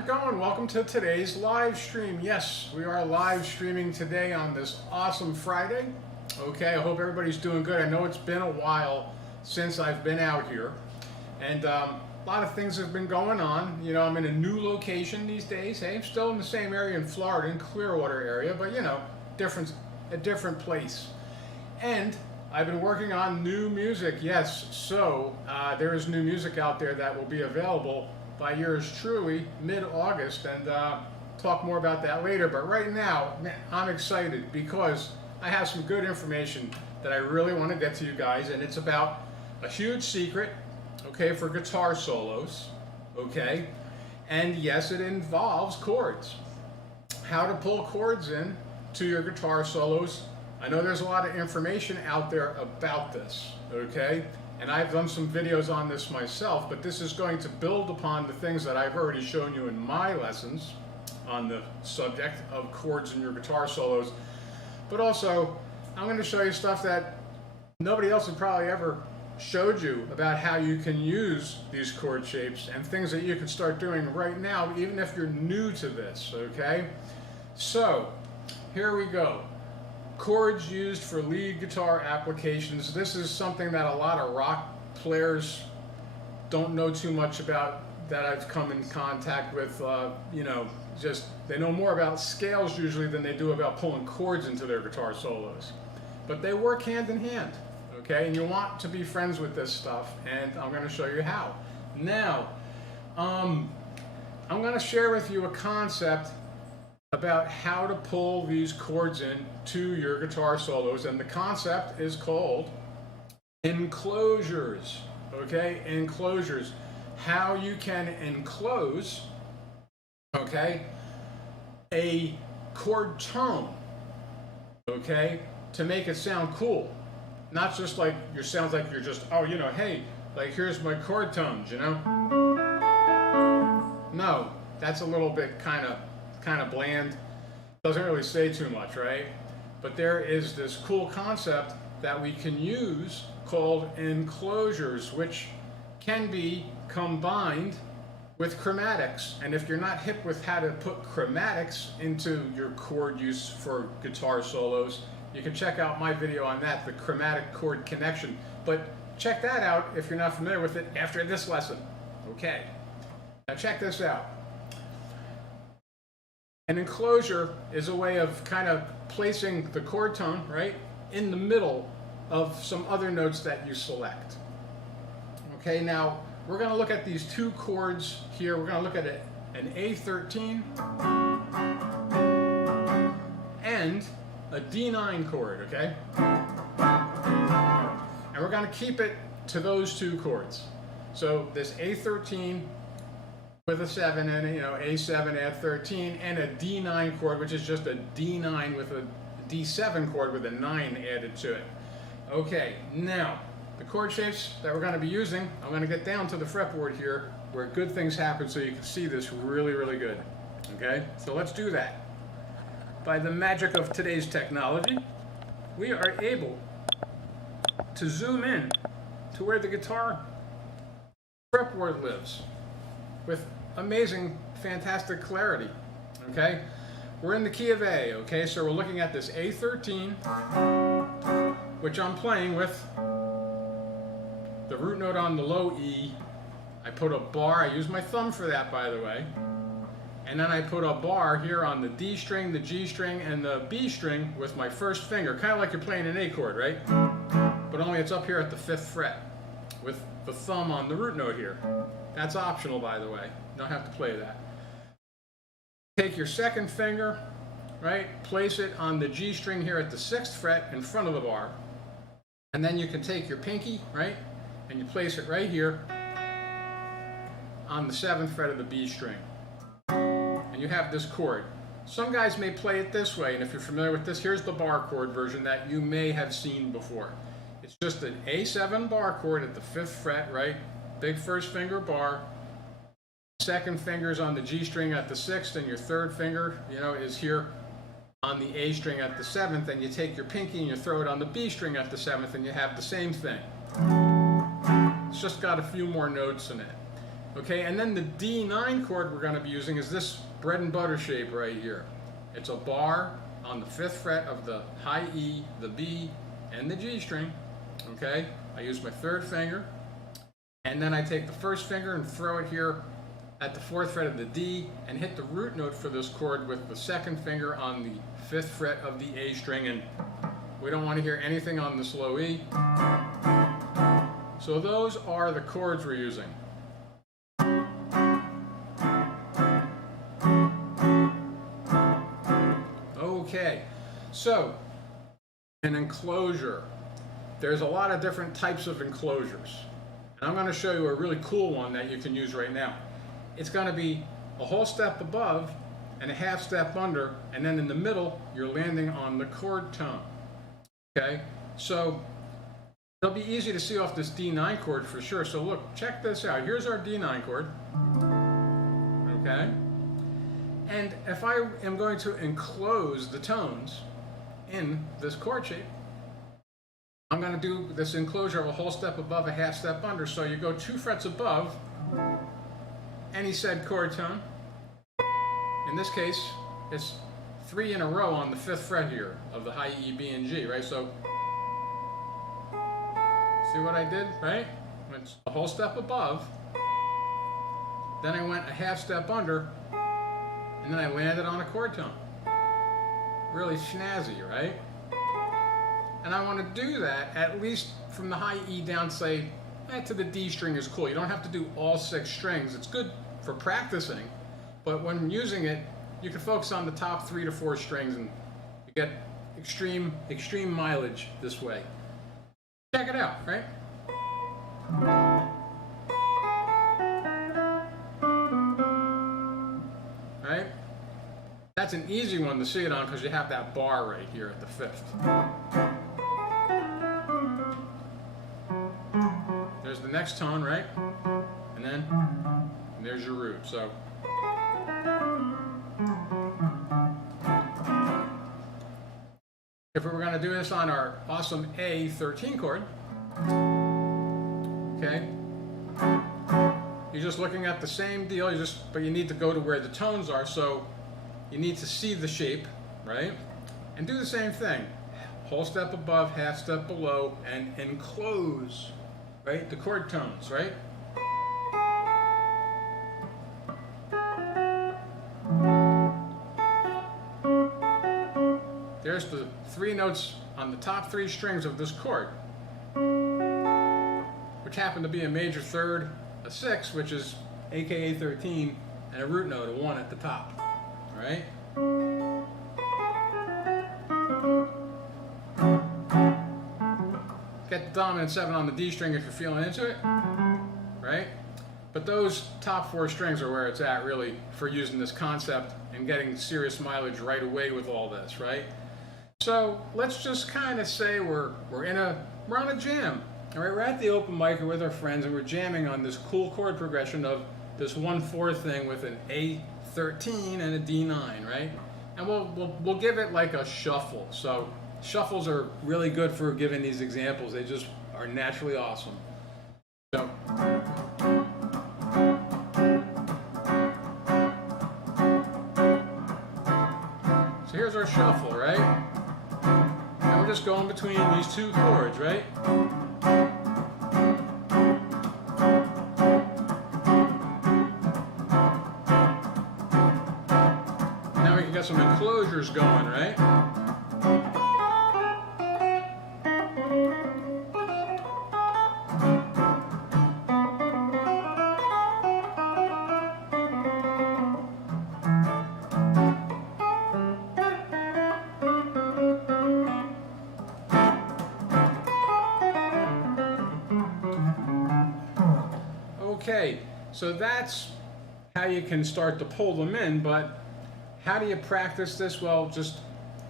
it going? Welcome to today's live stream. Yes, we are live streaming today on this awesome Friday. Okay, I hope everybody's doing good. I know it's been a while since I've been out here, and a lot of things have been going on. You know, I'm in a new location these days. Hey, I'm still in the same area in Florida, in Clearwater area, but you know, a different place. And I've been working on new music. Yes, so there is new music out there that will be available by yours truly mid-August, and talk more about that later. But right now, man, I'm excited because I have some good information that I really want to get to you guys, and it's about a huge secret, okay, for guitar solos, okay? And yes, it involves chords. How to pull chords in to your guitar solos. I know there's a lot of information out there about this, okay? And I've done some videos on this myself, but this is going to build upon the things that I've already shown you in my lessons on the subject of chords in your guitar solos. But also, I'm going to show you stuff that nobody else had probably ever showed you about how you can use these chord shapes and things that you can start doing right now, even if you're new to this, okay? So, here we go. Chords used for lead guitar applications. This is something that a lot of rock players don't know too much about, that I've come in contact with. You know, just they know more about scales usually than they do about pulling chords into their guitar solos. But they work hand in hand, okay? And you want to be friends with this stuff, and I'm going to show you how. Now, I'm going to share with you a concept about how to pull these chords in to your guitar solos, and the concept is called enclosures, okay? Enclosures. How you can enclose, okay, a chord tone, okay, to make it sound cool. Not just like your sounds like you're just, oh, you know, hey, like here's my chord tones, you know? No, that's a little bit kind of bland. Doesn't really say too much, right? But there is this cool concept that we can use called enclosures, which can be combined with chromatics. And if you're not hip with how to put chromatics into your chord use for guitar solos, you can check out my video on that, the chromatic chord connection. But check that out if you're not familiar with it after this lesson. Okay, now check this out. An enclosure is a way of kind of placing the chord tone, right, in the middle of some other notes that you select. Okay, now we're going to look at these two chords here. We're going to look at an A13 and a D9 chord, okay? And we're going to keep it to those two chords. So this A13 with a 7 and, you know, A7 add 13, and a D9 chord, which is just a D9 with a D7 chord with a 9 added to it. Okay, now the chord shapes that we're going to be using, I'm going to get down to the fretboard here where good things happen so you can see this really, really good. Okay, so let's do that. By the magic of today's technology, we are able to zoom in to where the guitar fretboard lives with amazing, fantastic clarity, okay? We're in the key of A, okay? So we're looking at this A13, which I'm playing with the root note on the low E. I put a bar, I use my thumb for that, by the way. And then I put a bar here on the D string, the G string, and the B string with my first finger, kind of like you're playing an A chord, right? But only it's up here at the 5th fret with the thumb on the root note here. That's optional, by the way. You don't have to play that. Take your second finger, right? Place it on the G string here at the 6th fret in front of the bar. And then you can take your pinky, right? And you place it right here on the 7th fret of the B string. And you have this chord. Some guys may play it this way, and if you're familiar with this, here's the bar chord version that you may have seen before. It's just an A7 bar chord at the 5th fret, right? Big first finger bar, second finger's on the G string at the 6th, and your third finger, you know, is here on the A string at the 7th, and you take your pinky and you throw it on the B string at the 7th, and you have the same thing. It's just got a few more notes in it. Okay, and then the D9 chord we're going to be using is this bread and butter shape right here. It's a bar on the 5th fret of the high E, the B, and the G string. Okay, I use my 3rd finger, and then I take the 1st finger and throw it here at the 4th fret of the D and hit the root note for this chord with the 2nd finger on the 5th fret of the A string, and we don't want to hear anything on this low E. So those are the chords we're using. Okay, so an enclosure. There's a lot of different types of enclosures. And I'm going to show you a really cool one that you can use right now. It's going to be a whole step above and a half step under, and then in the middle, you're landing on the chord tone. Okay, so it'll be easy to see off this D9 chord for sure. So look, check this out. Here's our D9 chord. Okay, and if I am going to enclose the tones in this chord shape, I'm going to do this enclosure of a whole step above, a half step under. So you go 2 frets above any said chord tone. In this case, it's 3 in a row on the 5th fret here of the high E, B, and G, right? So see what I did, right? Went a whole step above, then I went a half step under, and then I landed on a chord tone. Really snazzy, right? And I want to do that at least from the high E down, say, to the D string is cool. You don't have to do all 6 strings. It's good for practicing, but when using it, you can focus on the top 3 to 4 strings, and you get extreme mileage this way. Check it out, right? Right? That's an easy one to see it on because you have that bar right here at the 5th. There's the next tone, right? And there's your root. So if we were going to do this on our awesome A13 chord, okay, you're just looking at the same deal, but you need to go to where the tones are, so you need to see the shape, right? And do the same thing. Whole step above, half step below, and enclose, right, the chord tones, right? There's the 3 notes on the top 3 strings of this chord, which happen to be a major 3rd, a 6th, which is aka 13, and a root note, a 1 at the top. All right? Get the dominant 7 on the D string if you're feeling into it, right? But those top 4 strings are where it's at, really, for using this concept and getting serious mileage right away with all this, right? So let's just kind of say we're on a jam. All right, we're at the open mic with our friends, and we're jamming on this cool chord progression of this 1/4 thing with an A13 and a D9, right? And we'll give it like a shuffle. So shuffles are really good for giving these examples. They just are naturally awesome. So here's our shuffle, right? And we're just going between these 2 chords, right? Now we can get some enclosures going, right? Okay, so that's how you can start to pull them in, but how do you practice this? Well, just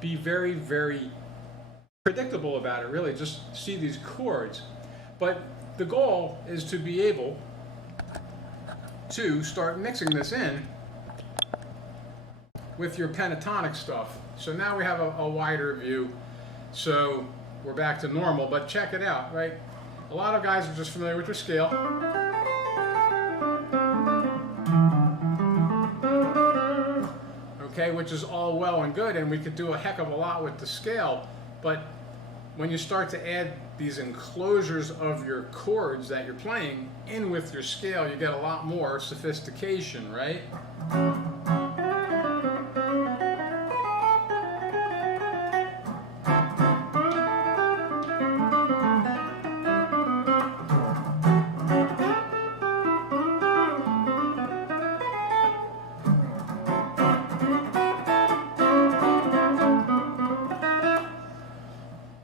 be very, very predictable about it, really. Just see these chords. But the goal is to be able to start mixing this in with your pentatonic stuff. So now we have a wider view, so we're back to normal, but check it out, right? A lot of guys are just familiar with your scale. okay, which is all well and good, and we could do a heck of a lot with the scale, but when you start to add these enclosures of your chords that you're playing in with your scale, you get a lot more sophistication, right?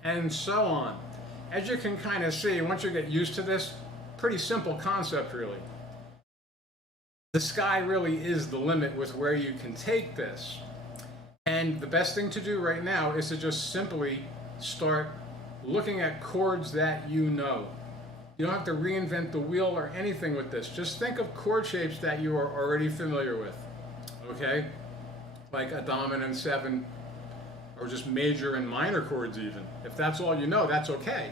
And so on. As you can kind of see, once you get used to this, pretty simple concept really. The sky really is the limit with where you can take this. And the best thing to do right now is to just simply start looking at chords that you know. You don't have to reinvent the wheel or anything with this. Just think of chord shapes that you are already familiar with, okay? Like a dominant 7, or just major and minor chords even. If that's all you know, that's okay,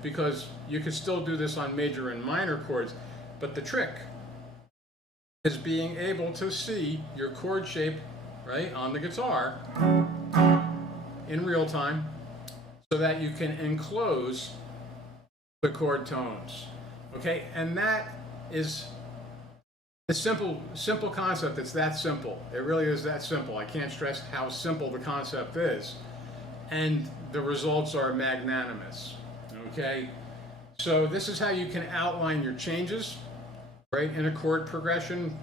because you can still do this on major and minor chords. But the trick is being able to see your chord shape, right, on the guitar in real time, so that you can enclose the chord tones, okay? And that is a simple concept. It's that simple. It really is that simple. I can't stress how simple the concept is. And the results are magnanimous, okay? So this is how you can outline your changes, right, in a chord progression.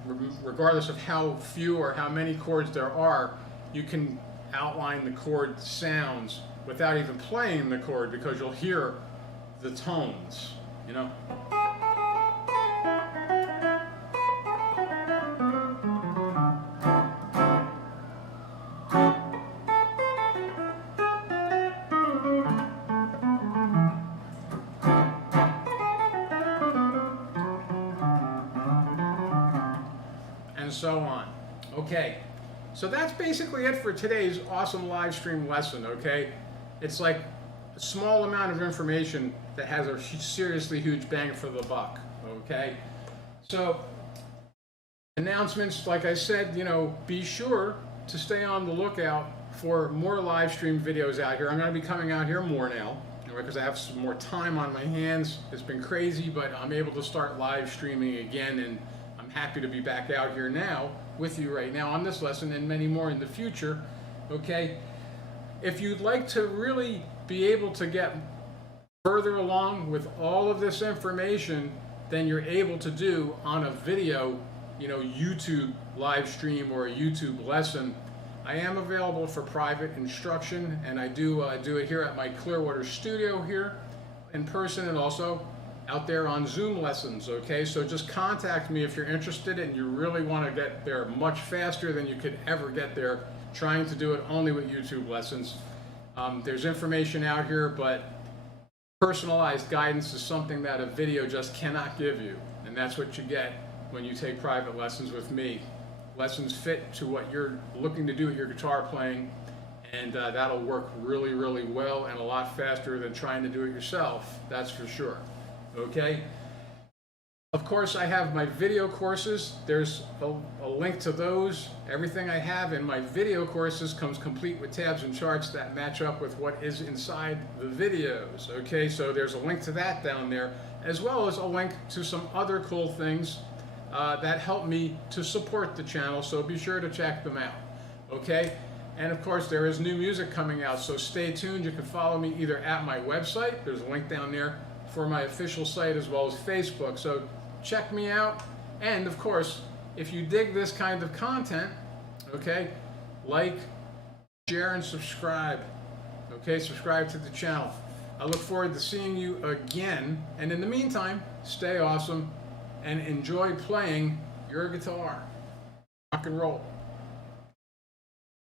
Regardless of how few or how many chords there are, you can outline the chord sounds without even playing the chord, because you'll hear the tones, you know? And so on. Okay, so that's basically it for today's awesome live stream lesson, okay? It's like a small amount of information that has a seriously huge bang for the buck, okay? So, announcements, like I said, you know, be sure to stay on the lookout for more live stream videos out here. I'm going to be coming out here more now, because I have some more time on my hands. It's been crazy, but I'm able to start live streaming again, and I'm happy to be back out here now with you right now on this lesson and many more in the future, okay? If you'd like to really be able to get further along with all of this information than you're able to do on a video, you know, YouTube live stream or a YouTube lesson, I am available for private instruction, and I do it here at my Clearwater studio here in person, and also out there on Zoom lessons, okay? So just contact me if you're interested and you really want to get there much faster than you could ever get there trying to do it only with YouTube lessons. There's information out here, but personalized guidance is something that a video just cannot give you, and that's what you get when you take private lessons with me. Lessons fit to what you're looking to do with your guitar playing, and that'll work really, really well and a lot faster than trying to do it yourself, that's for sure. Okay? Of course, I have my video courses. There's a link to those. Everything I have in my video courses comes complete with tabs and charts that match up with what is inside the videos. Okay, so there's a link to that down there, as well as a link to some other cool things that help me to support the channel, so be sure to check them out. Okay? And of course, there is new music coming out, so stay tuned. You can follow me either at my website, there's a link down there for my official site, as well as Facebook. So check me out. And of course, if you dig this kind of content, okay, like, share, and subscribe. Okay, subscribe to the channel. I look forward to seeing you again. And in the meantime, stay awesome and enjoy playing your guitar. Rock and roll.